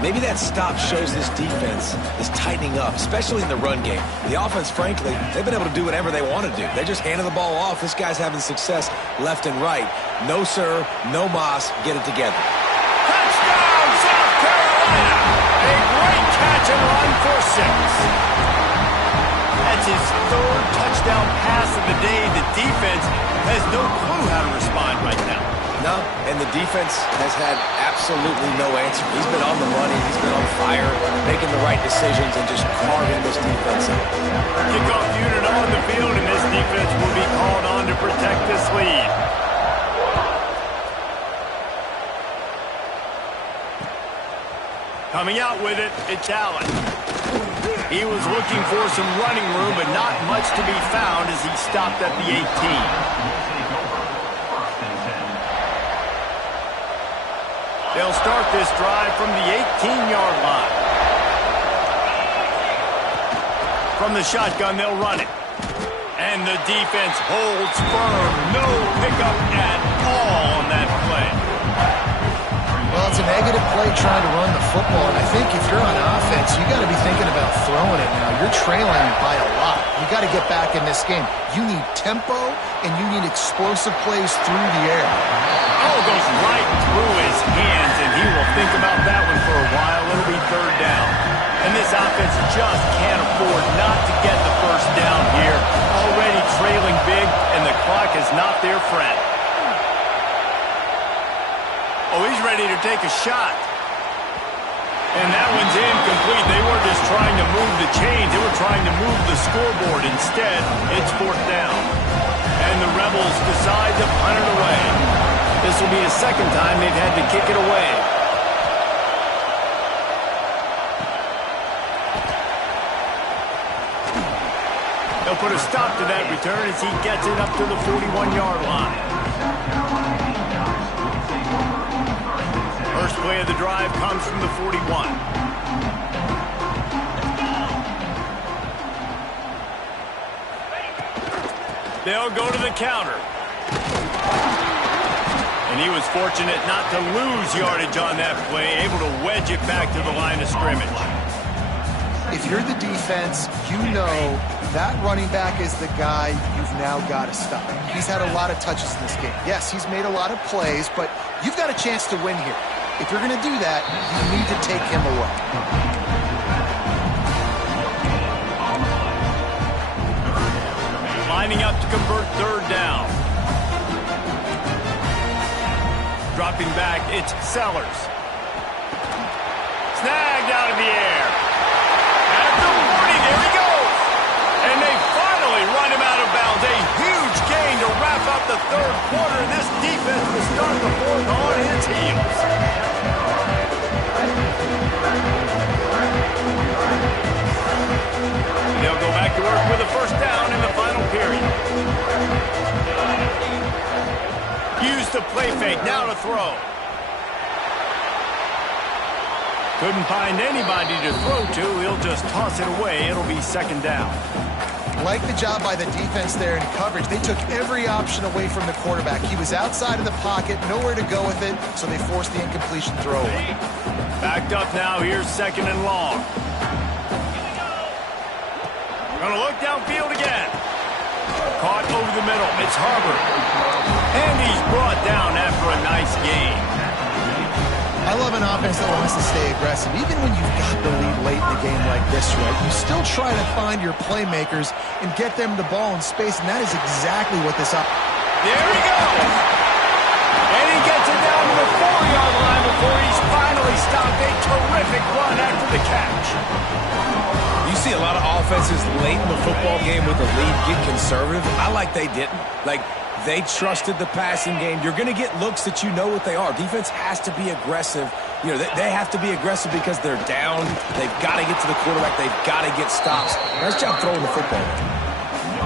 Maybe that stop shows this defense is tightening up, especially in the run game. The offense, frankly, they've been able to do whatever they want to do. They just handed the ball off. This guy's having success left and right. No, sir. No, Moss. Get it together. Touchdown, South Carolina. A great catch and run for 6. That's his 3rd touchdown pass of the day. The defense has no clue how to respond right now. No, and the defense has had absolutely no answer. He's been on the money. He's been on fire, making the right decisions and just carving this defense up. Kickoff unit on the field, and this defense will be called on to protect this lead. Coming out with it, it's Allen. He was looking for some running room, but not much to be found as he stopped at the 18. They'll start this drive from the 18-yard line. From the shotgun, they'll run it. And the defense holds firm. No pickup at all on that play. Well, it's a negative play trying to run the football, and I think if you're on offense, you got to be thinking about throwing it now. You're trailing by a lot. You got to get back in this game. You need tempo, and you need explosive plays through the air. Oh, goes right through his hands, and he will think about that one for a while. It'll be third down. And this offense just can't afford not to get the first down here. Already trailing big, and the clock is not their friend. Oh, he's ready to take a shot. And that one's incomplete. They weren't just trying to move the chains. They were trying to move the scoreboard. Instead, it's fourth down. And the Rebels decide to punt it away. This will be the second time they've had to kick it away. They'll put a stop to that return as he gets it up to the 41-yard line. First play of the drive comes from the 41. They'll go to the counter. And he was fortunate not to lose yardage on that play, able to wedge it back to the line of scrimmage. If you're the defense, you know that running back is the guy you've now got to stop. He's had a lot of touches in this game. Yes, he's made a lot of plays, but you've got a chance to win here. If you're going to do that, you need to take him away. Lining up to convert third down. Dropping back, it's Sellers. Snagged out of the air. At the 40, there he goes. And they finally run him out of bounds. A huge gain to wrap up the third quarter. This defense will start the fourth on its heels. They'll go back to work with a first down in the final period. Use the play fake, now to throw. Couldn't find anybody to throw to. He'll just toss it away. It'll be second down. Like the job by the defense there in coverage. They took every option away from the quarterback. He was outside of the pocket, nowhere to go with it, so they forced the incompletion throw away. Backed up now, here's second and long. Gonna look downfield again. Caught over the middle, it's Harvard. And he's brought down after a nice gain. I love an offense that wants to stay aggressive. Even when you've got the lead late in the game like this, right, you still try to find your playmakers and get them the ball in space, and that is exactly what this up. There he goes! And he gets it down to the 4-yard line before he's finally stopped. A terrific run after the catch. You see a lot of offenses late in the football game with the lead get conservative. I like they didn't. Like, they trusted the passing game. You're going to get looks that you know what they are. Defense has to be aggressive. You know, they have to be aggressive because they're down. They've got to get to the quarterback. They've got to get stops. Nice job throwing the football.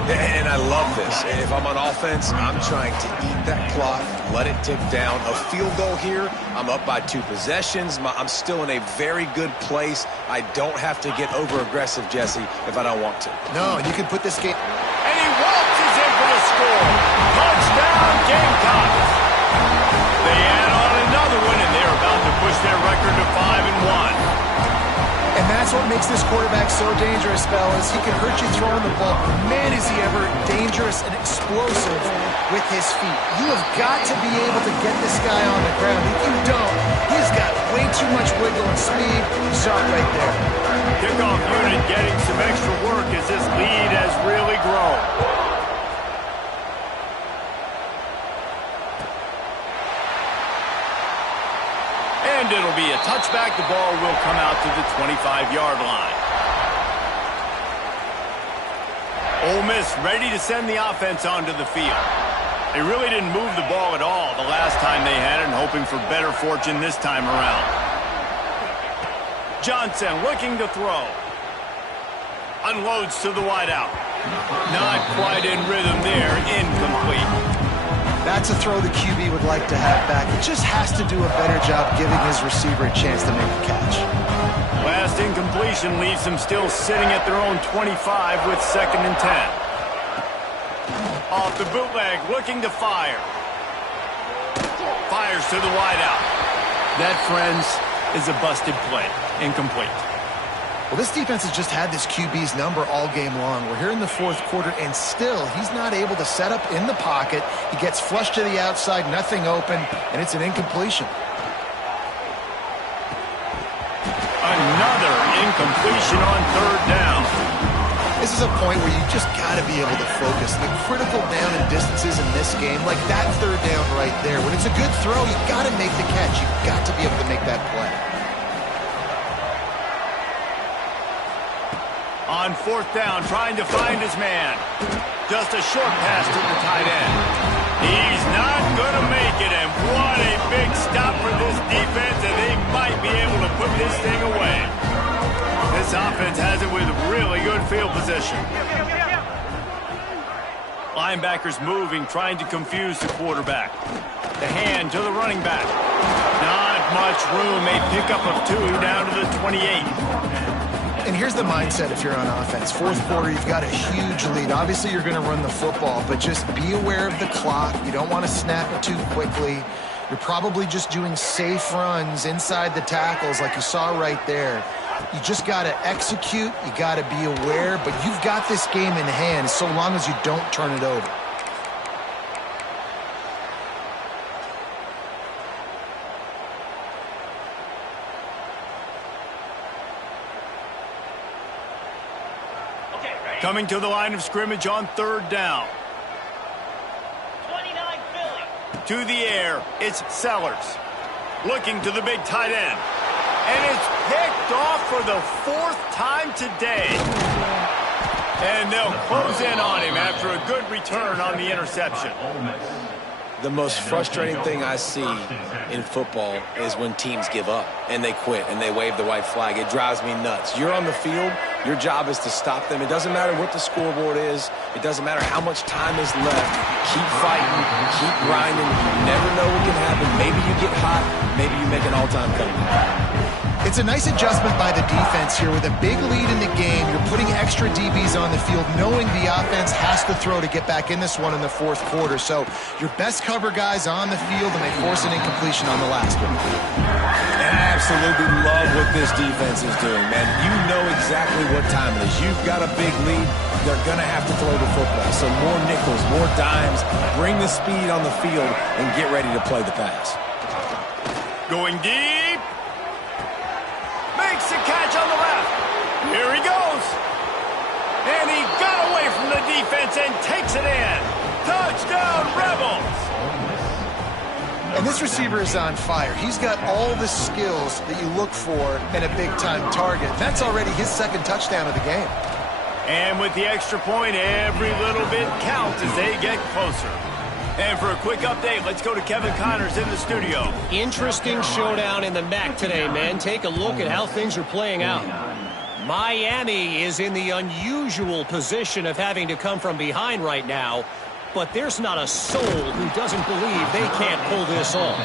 And I love this. If I'm on offense, I'm trying to eat that clock, let it tick down. A field goal here, I'm up by 2 possessions. I'm still in a very good place. I don't have to get over-aggressive, Jesse, if I don't want to. No, and you can put this game. And he waltzes in for the score. Touchdown, Gamecocks. They add on another one, and they're about to push their record to 5-1. And that's what makes this quarterback so dangerous, fellas. He can hurt you throwing the ball. Man, is he ever dangerous and explosive with his feet. You have got to be able to get this guy on the ground. If you don't, he's got way too much wiggle and speed. You saw it right there. Kickoff unit getting some extra work as this lead has really grown. And it'll be a touchback. The ball will come out to the 25-yard line. Ole Miss ready to send the offense onto the field. They really didn't move the ball at all the last time they had it, and hoping for better fortune this time around. Johnson looking to throw. Unloads to the wideout. Not quite in rhythm there. Incomplete. That's a throw the QB would like to have back. He just has to do a better job giving his receiver a chance to make a catch. Last incompletion leaves them still sitting at their own 25 with 2nd and 10. Off the bootleg, looking to fire. Fires to the wideout. That, friends, is a busted play. Incomplete. Well, this defense has just had this QB's number all game long. We're here in the fourth quarter, and still, he's not able to set up in the pocket. He gets flushed to the outside, nothing open, and it's an incompletion. Another incompletion on third down. This is a point where you just got to be able to focus. The critical down and distances in this game, like that third down right there. When it's a good throw, you got to make the catch. You've got to be able to make that play. On fourth down, trying to find his man. Just a short pass to the tight end. He's not going to make it, and what a big stop for this defense, and they might be able to put this thing away. This offense has it with really good field position. Linebackers moving, trying to confuse the quarterback. The hand to the running back. Not much room, a pickup of 2 down to the 28. And here's the mindset if you're on offense. Fourth quarter, you've got a huge lead. Obviously, you're going to run the football, but just be aware of the clock. You don't want to snap it too quickly. You're probably just doing safe runs inside the tackles like you saw right there. You just got to execute. You got to be aware, but you've got this game in hand so long as you don't turn it over. Coming to the line of scrimmage on third down. 29 Philly. To the air, it's Sellers. Looking to the big tight end. And it's picked off for the 4th time today. And they'll close in on him after a good return on the interception. The most frustrating thing I see in football is when teams give up and they quit and they wave the white flag. It drives me nuts. You're on the field. Your job is to stop them. It doesn't matter what the scoreboard is. It doesn't matter how much time is left. Keep fighting. Keep grinding. You never know what can happen. Maybe you get hot. Maybe you make an all-time comeback. It's a nice adjustment by the defense here. With a big lead in the game, you're putting extra DBs on the field, knowing the offense has to throw to get back in this one in the fourth quarter. So your best cover guys on the field, and they force an incompletion on the last one. I absolutely love what this defense is doing, man. You know exactly what time it is. You've got a big lead. They're going to have to throw the football. So more nickels, more dimes. Bring the speed on the field and get ready to play the pass. Going deep. Makes the catch on the left. Here he goes. And he got away from the defense and takes it in. Touchdown, Rebels. And this receiver is on fire. He's got all the skills that you look for in a big-time target. That's already his 2nd touchdown of the game. And with the extra point, every little bit counts as they get closer. And for a quick update, let's go to Kevin Connors in the studio. Interesting showdown in the MAC today, man. Take a look at how things are playing out. Miami is in the unusual position of having to come from behind right now, but there's not a soul who doesn't believe they can't pull this off.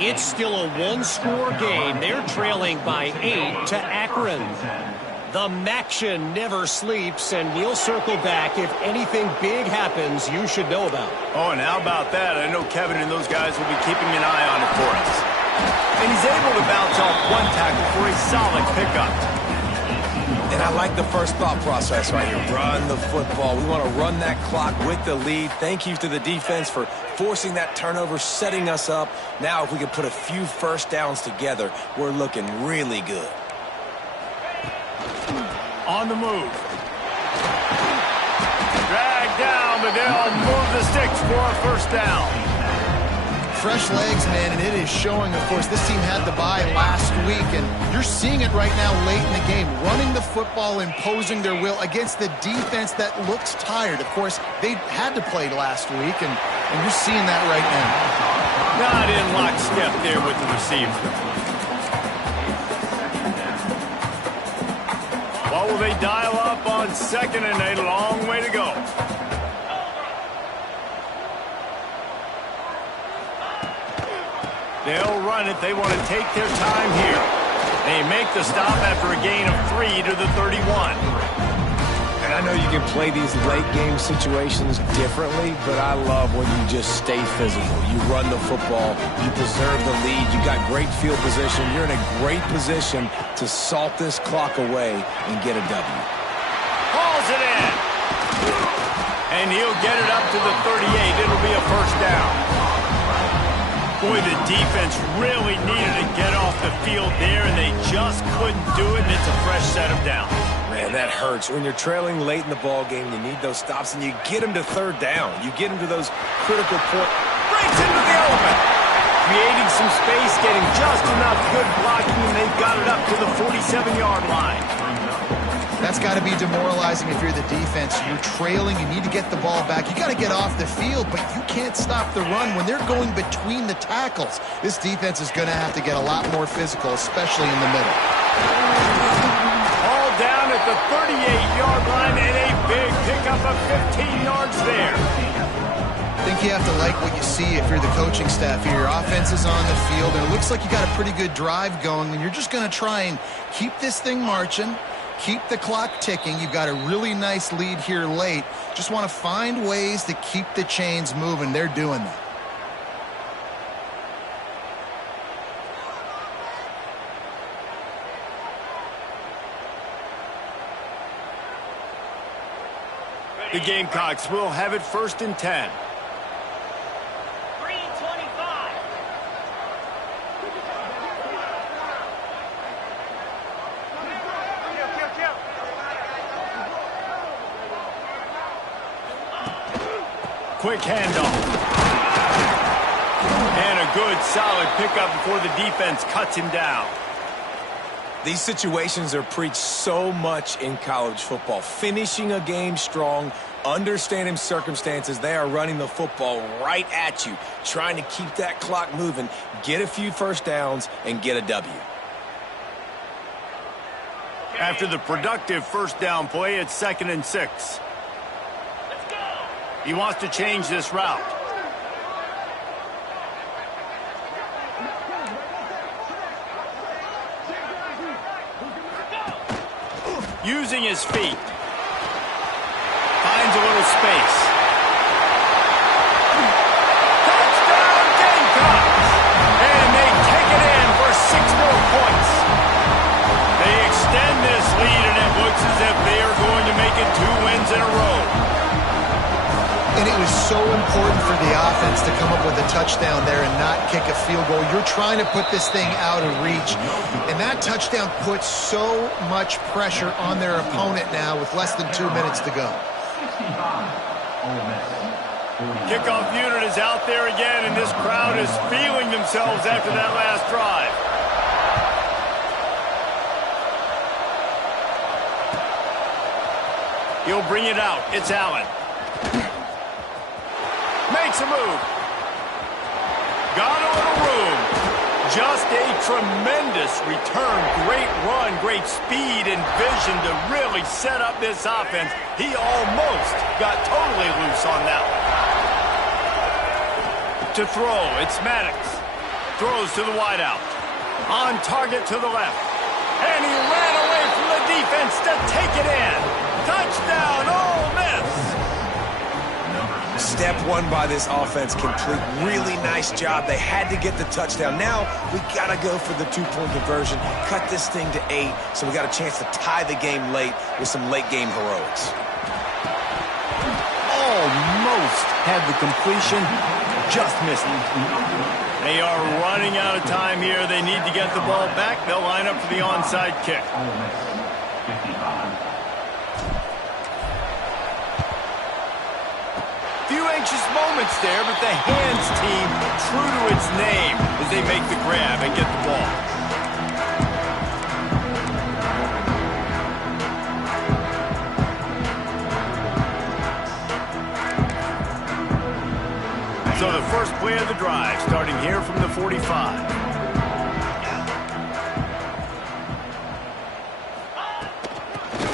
It's still a 1-score game. They're trailing by 8 to Akron. The MACtion never sleeps, and we'll circle back if anything big happens you should know about. Oh, and how about that? I know Kevin and those guys will be keeping an eye on it for us. And he's able to bounce off one tackle for a solid pickup. And I like the first thought process right here. Run the football. We want to run that clock with the lead. Thank you to the defense for forcing that turnover, setting us up. Now, if we can put a few first downs together, we're looking really good. On the move. Drag down, but they'll move the sticks for a first down. Fresh legs, man, and it is showing, of course. This team had the bye last week, and you're seeing it right now late in the game. Running the football, imposing their will against the defense that looks tired. Of course, they had to play last week, and you're seeing that right now. Not in lockstep there with the receiver. What will they dial up on 2nd and a long way to go? They'll run it. They want to take their time here. They make the stop after a gain of 3 to the 31. And I know you can play these late game situations differently, but I love when you just stay physical. You run the football, you preserve the lead, you got great field position, you're in a great position to salt this clock away and get a W. Hauls it in. And he'll get it up to the 38. It'll be a first down. Boy, the defense really needed to get off the field there, and they just couldn't do it, and it's a fresh set of downs. Man, that hurts. When you're trailing late in the ball game, you need those stops, and you get them to third down. You get them to those critical points. Breaks into the element. Creating some space, getting just enough good blocking, and they've got it up to the 47-yard line. That's got to be demoralizing if you're the defense. You're trailing, you need to get the ball back. You got to get off the field, but you can't stop the run when they're going between the tackles. This defense is going to have to get a lot more physical, especially in the middle. All down at the 38-yard line, and a big pickup of 15 yards there. I think you have to like what you see if you're the coaching staff here. Your offense is on the field, and it looks like you got a pretty good drive going, and you're just going to try and keep this thing marching. Keep the clock ticking. You've got a really nice lead here late. Just want to find ways to keep the chains moving. They're doing that. The Gamecocks will have it 1st and 10. Quick handoff. And a good, solid pickup before the defense cuts him down. These situations are preached so much in college football. Finishing a game strong, understanding circumstances. They are running the football right at you, trying to keep that clock moving, get a few first downs, and get a W. After the productive first down play, it's 2nd and 6. He wants to change this route. Using his feet. Finds a little space. Touchdown Gamecocks! And they take it in for 6 more points. They extend this lead, and it looks as if they are going to make it 2 wins in a row. And it was so important for the offense to come up with a touchdown there and not kick a field goal. You're trying to put this thing out of reach. And that touchdown puts so much pressure on their opponent now with less than 2 minutes to go. Kickoff unit is out there again, and this crowd is feeling themselves after that last drive. He'll bring it out. It's Allen. Makes a move. Got a little room. Just a tremendous return. Great run, great speed and vision to really set up this offense. He almost got totally loose on that one. To throw, it's Maddox. Throws to the wideout. On target to the left. And he ran away from the defense to take it in. Touchdown, Ole Miss. Step one by this offense complete. Really nice job. They had to get the touchdown. Now we got to go for the 2-point conversion. Cut this thing to 8, so we got a chance to tie the game late with some late game heroics. Almost had the completion. Just missed it. They are running out of time here. They need to get the ball back. They'll line up for the onside kick. Few anxious moments there, but the hands team true to its name as they make the grab and get the ball. So the first play of the drive starting here from the 45.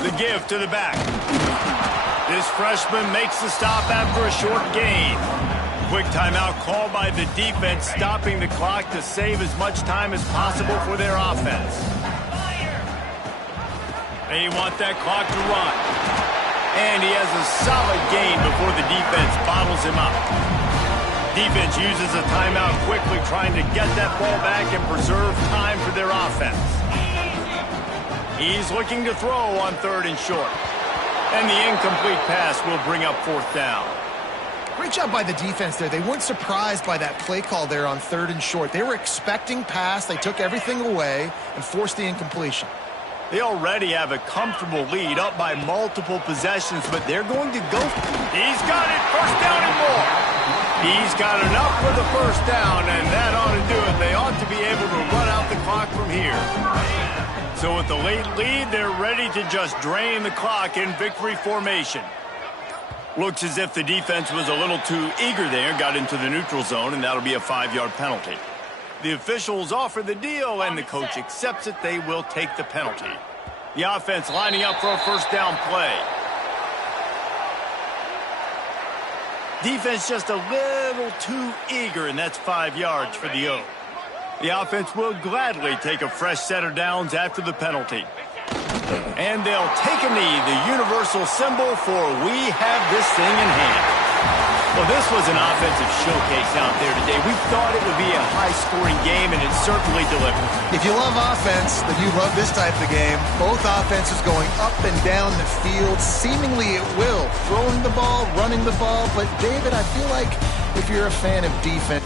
The give to the back. This freshman makes the stop after a short gain. Quick timeout called by the defense, stopping the clock to save as much time as possible for their offense. They want that clock to run. And he has a solid gain before the defense bottles him up. Defense uses a timeout quickly, trying to get that ball back and preserve time for their offense. He's looking to throw on 3rd and short. And the incomplete pass will bring up 4th down. Great job by the defense there. They weren't surprised by that play call there on 3rd and short. They were expecting pass. They took everything away and forced the incompletion. They already have a comfortable lead, up by multiple possessions, but they're going to go. He's got it. 1st down and more. He's got enough for the 1st down, and that ought to do it. They ought to be able to run out the clock from here. So with the late lead, they're ready to just drain the clock in victory formation. Looks as if the defense was a little too eager there, got into the neutral zone, and that'll be a 5-yard penalty. The officials offer the deal, and the coach accepts it. They will take the penalty. The offense lining up for a 1st down play. Defense just a little too eager, and that's 5 yards for the O. The offense will gladly take a fresh set of downs after the penalty. And they'll take a knee, the universal symbol for we have this thing in hand. Well, this was an offensive showcase out there today. We thought it would be a high-scoring game, and it certainly delivered. If you love offense, then you love this type of game. Both offenses going up and down the field, seemingly at will. Throwing the ball, running the ball. But, David, I feel like if you're a fan of defense...